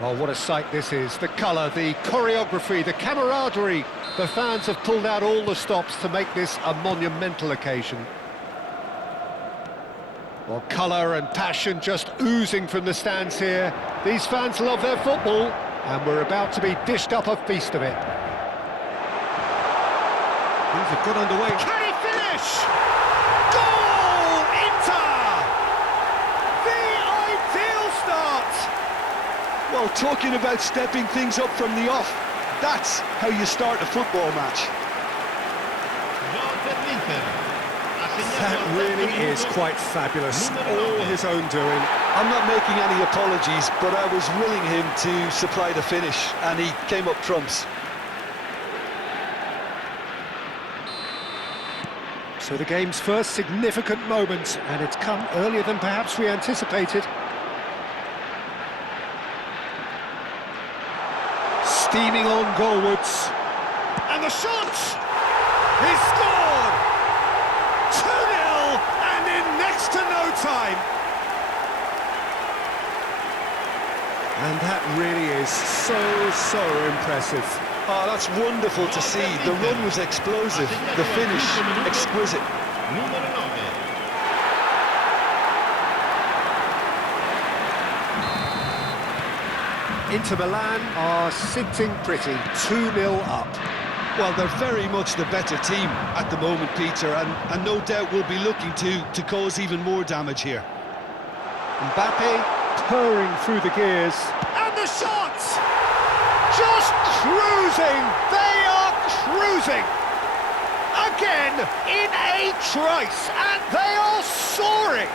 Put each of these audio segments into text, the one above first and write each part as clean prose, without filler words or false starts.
Well, what a sight this is. The colour, the choreography, the camaraderie. The fans have pulled out all the stops to make this a monumental occasion. Well, colour and passion just oozing from the stands here. These fans love their football, and we're about to be dished up a feast of it. Things have got underway. Can he finish? Goal! Inter! The ideal start! Well, talking about stepping things up from the off, that's how you start a football match. That really is quite fabulous, all his own doing. I'm not making any apologies, but I was willing him to supply the finish, and he came up trumps. So the game's first significant moment, and it's come earlier than perhaps we anticipated. Steaming on goalwards. And the shot! He's scored! 2-0, and in next to no time. And that really is so impressive. Oh, that's wonderful to see. The run was explosive, the finish exquisite. Inter Milan are sitting pretty, 2-0 up. Well, they're very much the better team at the moment, Peter, and no doubt will be looking to cause even more damage here. Mbappe purring through the gears. And the shot! Just cruising! They are cruising! Again, in a trice, and they are soaring!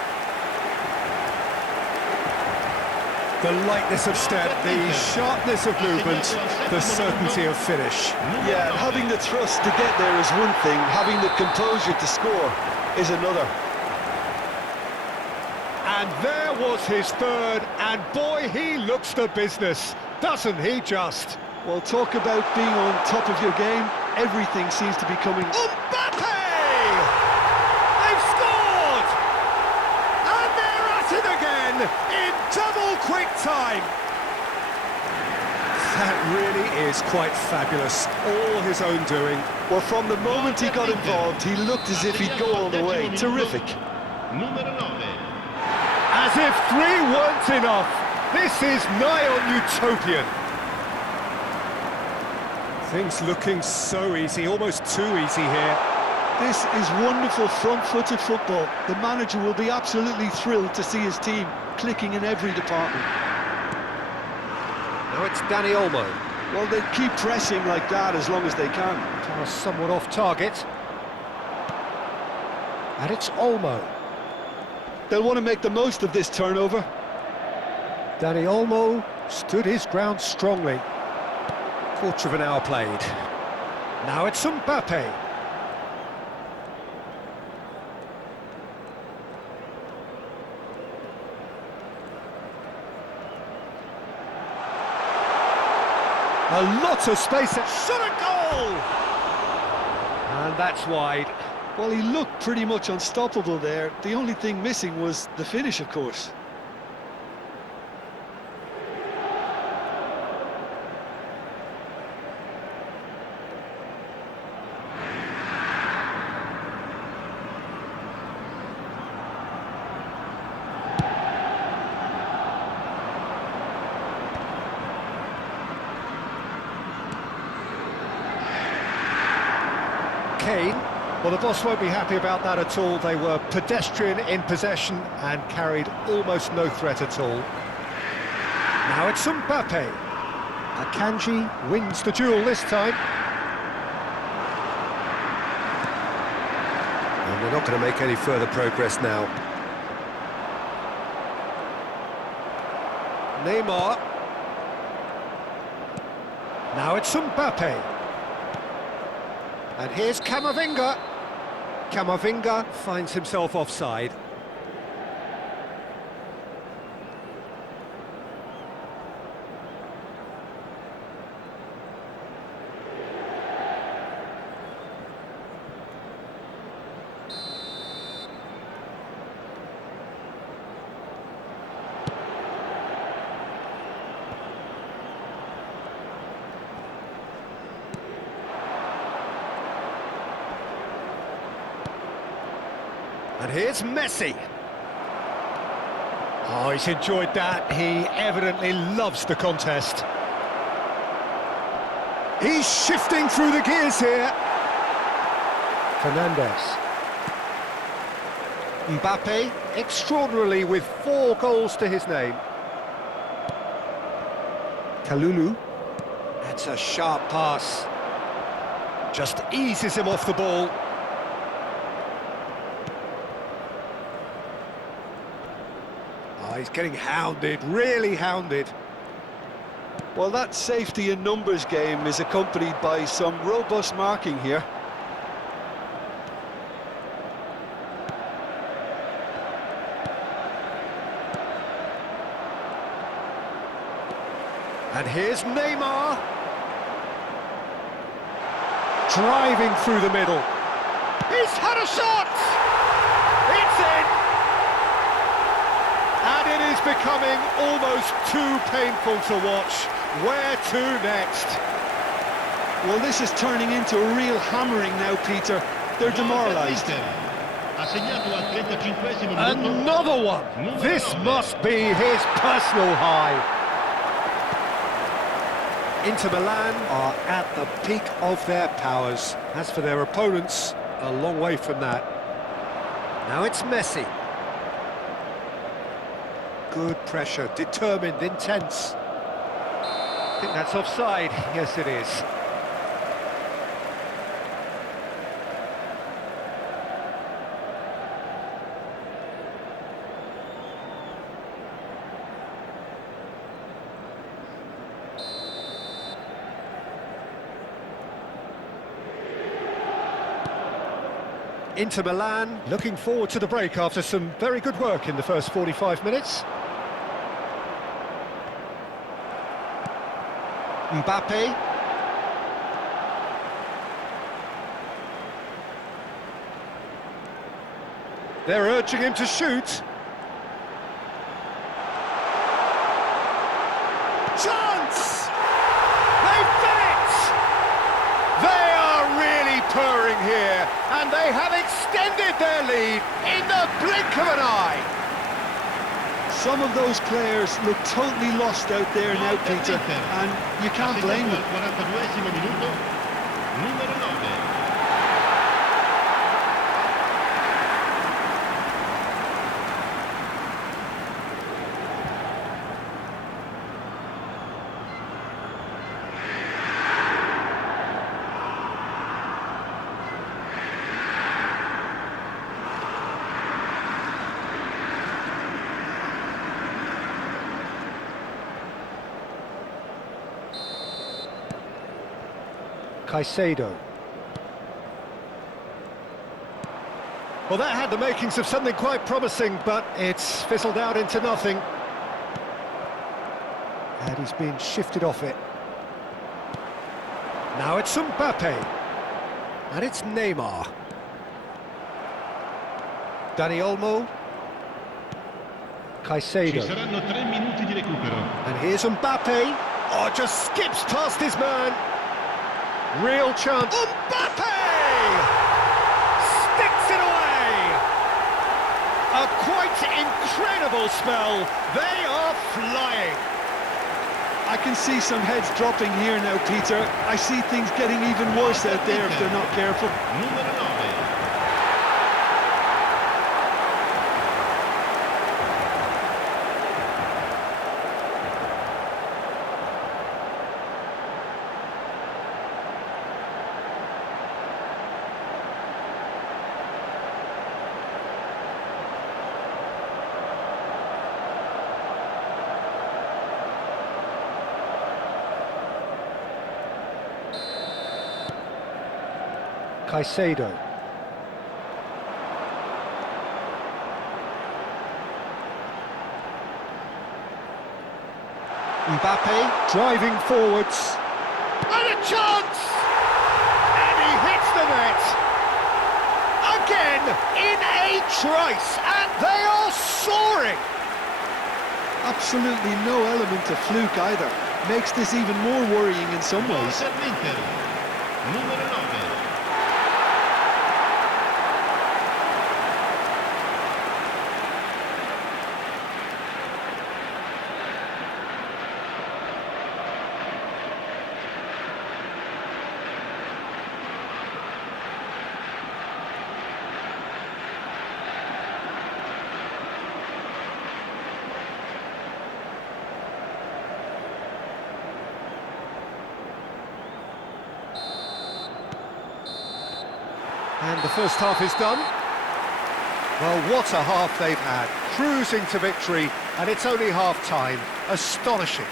The lightness of step, the sharpness of movement, the certainty of finish. Yeah, and having the thrust to get there is one thing, having the composure to score is another. And there was his third, and boy, he looks the business, doesn't he just? Well, talk about being on top of your game, everything seems to be coming... Mbappe! They've scored! And they're at it again, in double quick time! That really is quite fabulous, all his own doing. Well, from the moment he got involved, he looked as if he'd go all the way. Terrific. As if 3 weren't enough, this is nigh on utopian. Things looking so easy, almost too easy here. This is wonderful front-footed football. The manager will be absolutely thrilled to see his team clicking in every department. Now it's Dani Olmo. Well, they keep pressing like that as long as they can. Pass somewhat off target. And it's Olmo. They'll want to make the most of this turnover. Dani Olmo stood his ground strongly. Quarter of an hour played. Now it's Mbappe. A lot of space. Shot a goal! And that's wide. Well, he looked pretty much unstoppable there. The only thing missing was the finish, of course. Kane. Well, the boss won't be happy about that at all. They were pedestrian in possession and carried almost no threat at all. Now it's Mbappe. Akanji wins the duel this time. And they're not going to make any further progress now. Neymar. Now it's Mbappe. And here's Camavinga. Camavinga finds himself offside. And here's Messi. Oh, he's enjoyed that. He evidently loves the contest. He's shifting through the gears here. Fernandes. Mbappe, extraordinarily with 4 goals to his name. Kalulu. That's a sharp pass. Just eases him off the ball. Oh, he's getting hounded, really hounded. Well, that safety in numbers game is accompanied by some robust marking here. And here's Neymar. Driving through the middle. He's had a shot! It's in! And it is becoming almost too painful to watch. Where to next? Well, this is turning into a real hammering now, Peter. They're demoralised. Another one! This must be his personal high. Inter Milan are at the peak of their powers. As for their opponents, a long way from that. Now it's Messi. Good pressure, determined, intense. I think that's offside. Yes, it is. Inter Milan looking forward to the break after some very good work in the first 45 minutes. Mbappe. They're urging him to shoot. Chance! They've done it! They are really purring here, and they have extended their lead in the blink of an eye. Some of those players look totally lost out there now, Peter, and you can't blame them. Caicedo. Well, that had the makings of something quite promising, but it's fizzled out into nothing. And he's been shifted off it. Now it's Mbappe. And it's Neymar. Dani Olmo. Caicedo. And here's Mbappe. Oh, just skips past his man. Real chance. Mbappe! Sticks it away! A quite incredible spell. They are flying. I can see some heads dropping here now, Peter. I see things getting even worse out there if they're not careful. Caicedo. Mbappe driving forwards. And a chance! And he hits the net. Again, in a trice, and they are soaring. Absolutely no element of fluke either. Makes this even more worrying in some ways. And the first half is done. Well, what a half they've had. Cruising to victory, and it's only half-time. Astonishing.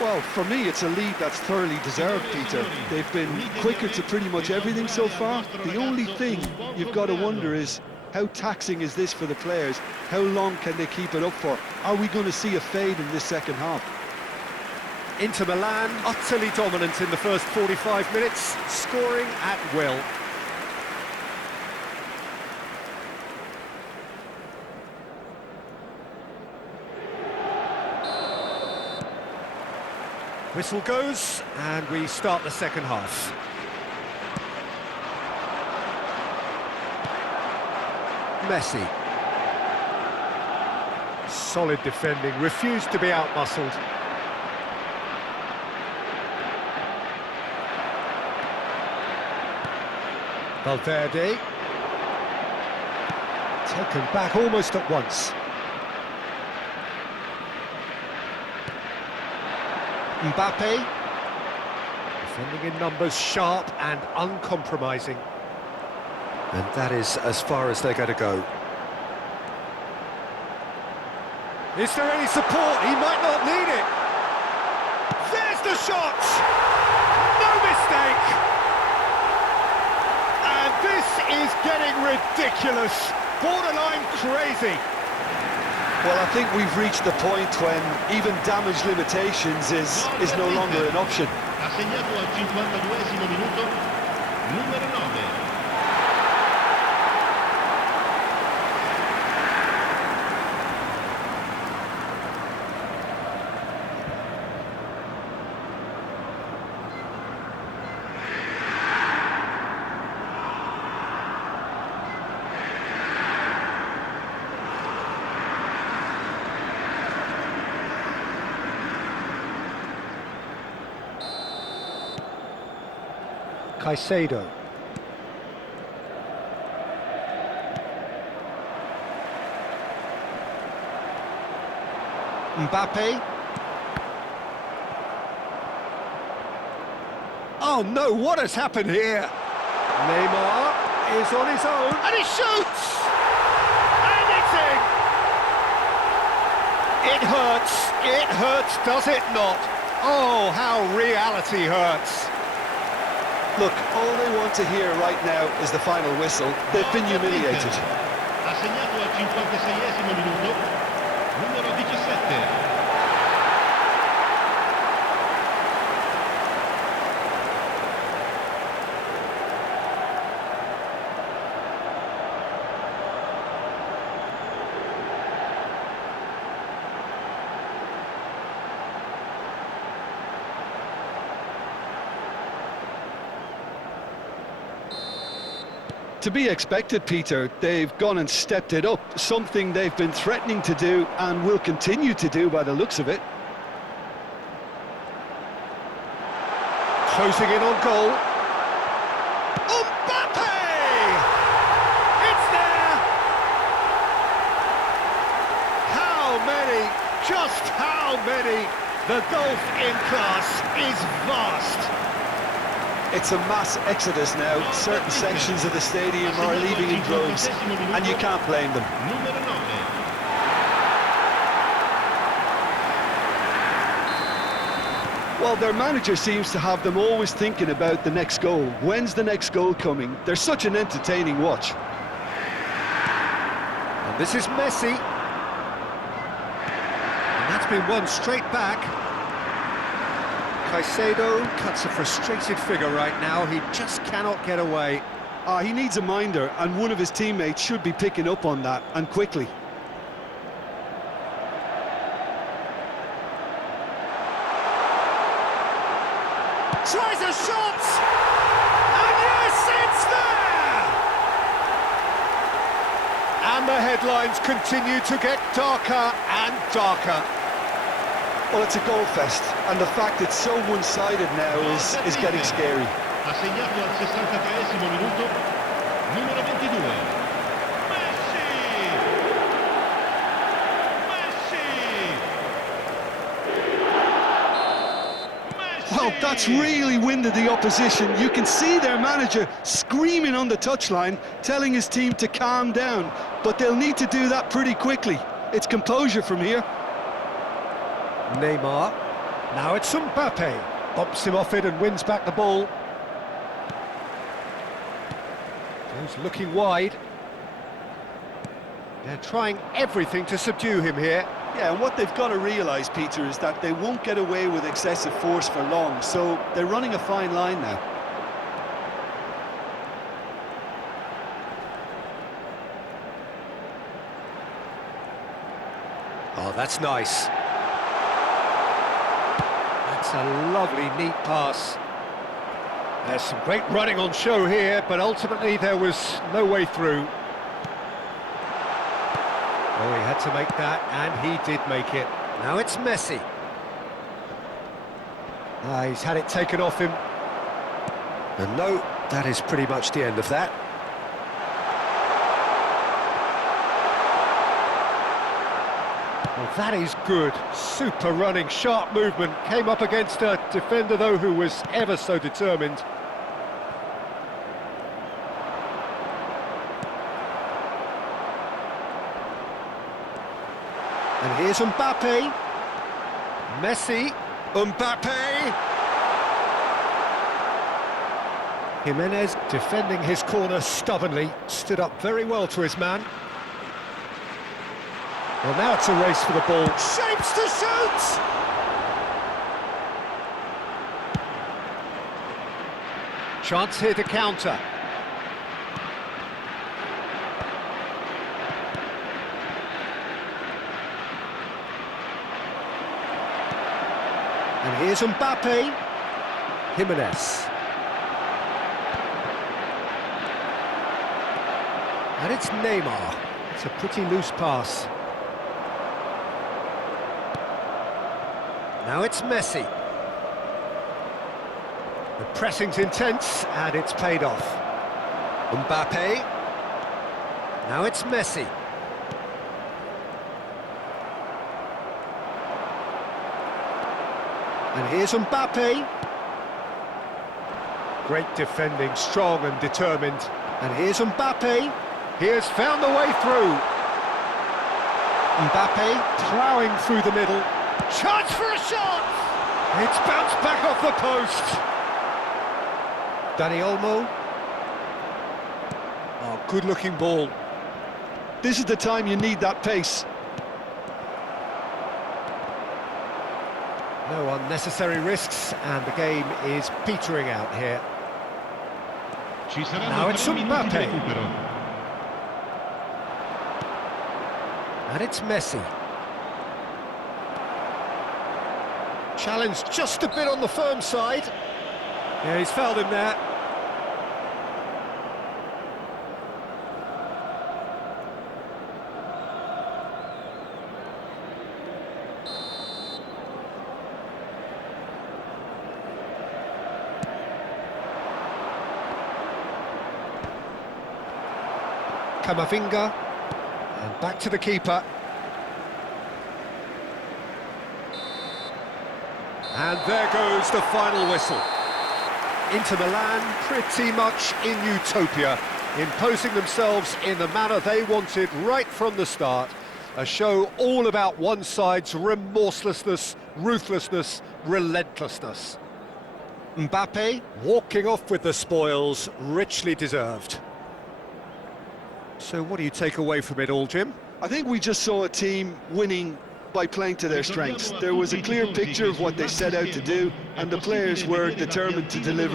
Well, for me, it's a lead that's thoroughly deserved, Peter. They've been quicker to pretty much everything so far. The only thing you've got to wonder is, how taxing is this for the players? How long can they keep it up for? Are we going to see a fade in this second half? Inter Milan, utterly dominant in the first 45 minutes, scoring at will. Whistle goes, and we start the second half. Messi. Solid defending, refused to be outmuscled. Valverde. Taken back almost at once. Mbappe. Defending in numbers, sharp and uncompromising. And that is as far as they're going to go. Is there any support? He might not need it. There's the shot! No mistake! And this is getting ridiculous. Borderline crazy. Well, I think we've reached the point when even damage limitations is no longer an option. Ha segnato al 52esimo minuto, numero 9. Caicedo. Mbappe. Oh no, what has happened here? Neymar is on his own, and he shoots! And it's in! It hurts, does it not? Oh, how reality hurts. Look, all they want to hear right now is the final whistle. They've been humiliated. Ha segnato al 56esimo minuto, numero 17. To be expected, Peter. They've gone and stepped it up, something they've been threatening to do and will continue to do by the looks of it. Closing in on goal. Mbappe! It's there! How many? Just how many? The gulf in class is vast. It's a mass exodus now. Certain sections of the stadium are leaving in droves, and you can't blame them. Numero 9. Well, their manager seems to have them always thinking about the next goal. When's the next goal coming? They're such an entertaining watch. And this is Messi. And that's been won straight back. Caicedo cuts a frustrated figure right now. He just cannot get away. He needs a minder, and one of his teammates should be picking up on that, and quickly. Tries a shot! And yes, it's there! And the headlines continue to get darker and darker. Well, it's a goal fest, and the fact it's so one-sided now is getting scary. Ha segnato al 63esimo minuto, numero 22. Messi! Messi! Well, that's really winded the opposition. You can see their manager screaming on the touchline, telling his team to calm down. But they'll need to do that pretty quickly. It's composure from here. Neymar. Now it's Mbappe. Bumps him off it and wins back the ball. Goes looking wide. They're trying everything to subdue him here. Yeah, and what they've got to realise, Peter, is that they won't get away with excessive force for long, so they're running a fine line now. Oh, that's nice. That's a lovely, neat pass. There's some great running on show here, but ultimately there was no way through. Oh, he had to make that, and he did make it. Now it's Messi. He's had it taken off him. And no, that is pretty much the end of that. Well, that is good. Super running, sharp movement. Came up against a defender, though, who was ever so determined. And here's Mbappe. Messi. Mbappe. Jimenez defending his corner stubbornly. Stood up very well to his man. Well, now it's a race for the ball. Shapes to shoot! Chance here to counter. And here's Mbappe. Jimenez. And it's Neymar. It's a pretty loose pass. Now it's Messi. The pressing's intense, and it's paid off. Mbappe. Now it's Messi. And here's Mbappe. Great defending, strong and determined. And here's Mbappe. He has found the way through. Mbappe ploughing through the middle. Chance for a shot! It's bounced back off the post. Dani Olmo. Oh, good-looking ball. This is the time you need that pace. No unnecessary risks, and the game is petering out here. Now it's Mbappe. And it's Messi. Challenge just a bit on the firm side. Yeah, he's fouled him there. Camavinga, and back to the keeper. And there goes the final whistle. Inter Milan pretty much in utopia, imposing themselves in the manner they wanted right from the start. A show all about one side's remorselessness, ruthlessness, relentlessness. Mbappe walking off with the spoils, richly deserved. So what do you take away from it all, Jim? I think we just saw a team winning by playing to their strengths. There was a clear picture of what they set out to do, and the players were determined to deliver.